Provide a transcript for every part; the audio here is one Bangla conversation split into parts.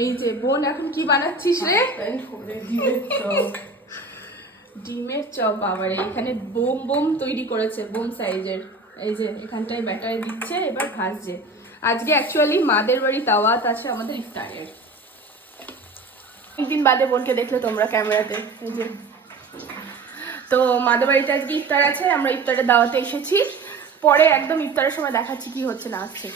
এই যে বোন এখন কি বানাচ্ছিস রে? ডিমের চপ। বাবারে এখানে বোম বোম তৈরি করেছে, বোম সাইজের। এই যে এখানটায় ব্যাটারে দিচ্ছে, এবার ভাজছে। আজকে অ্যাকচুয়ালি মাদের বাড়ি দাওয়াত আছে আমাদের ইফতারের। একদিন বাদে বোনকে দেখলে তোমরা ক্যামেরাতে। এই যে তো মাদের বাড়িতে আজকে ইফতার আছে, আমরা ইফতারের দাওয়াতে এসেছি। পরে একদম ইফতারের সময় দেখাচ্ছি কি হচ্ছে না হচ্ছে।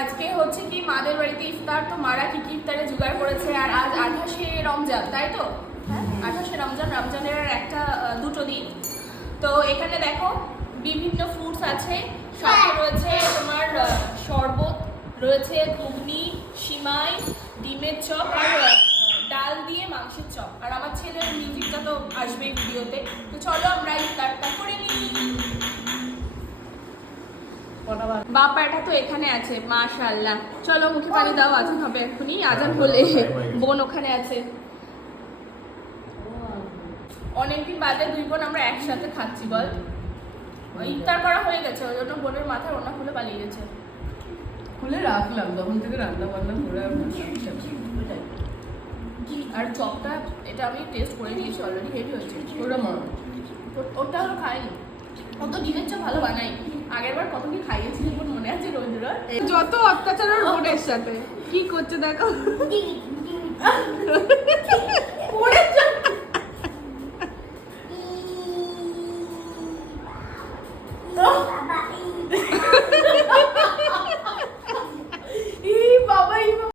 আজকে হচ্ছে কি মাদের বাড়িতে ইফতার, তো মারা কি কি ইফতারে জোগাড় করেছে। আর আজ 28শে রমজান, তাই তো? হ্যাঁ 28শে রমজান, রমজানের একটা দুটো দিন। তো এখানে দেখো বিভিন্ন ফ্রুটস আছে, সাথে রয়েছে তোমার শরবত, রয়েছে ঘুগনি, সিমাই, ডিমের চপ আর ডাল দিয়ে মাংসের চপ। আর আমার ছেলের মিউজিকটা তো আসবেই ভিডিওতে। তো চলো আমরা ইফতারটা করে নিই। বাবা এটা তো এখানে আছে, মাশাআল্লাহ। চলো মুখে পানি দাও, আজান হবে এক্ষুনি। আজান হলে বোন ওখানে আছে। অনেকদিন বাদে দুই বোন আমরা একসাথে খাচ্ছি বল। ইফতার করা হয়ে গেছে, ওই জন্য বোনের মাথায় ওনা খুলে পালিয়ে গেছে। খুলে রাখলাম, তখন থেকে রান্না বান্না করে আর চপটা এটা আমি টেস্ট করে নিয়েছি অলরেডি, হেভি হয়েছে। ওটা মা ওটা হলো খাইনি, ও তো ডিমের চপ ভালো বানাই। আগের বার কত কি খাইয়েছি বোন মনে আছে? রোজ রোজ যত অত্যাচার ওর বোনের সাথে কি করছে দেখো।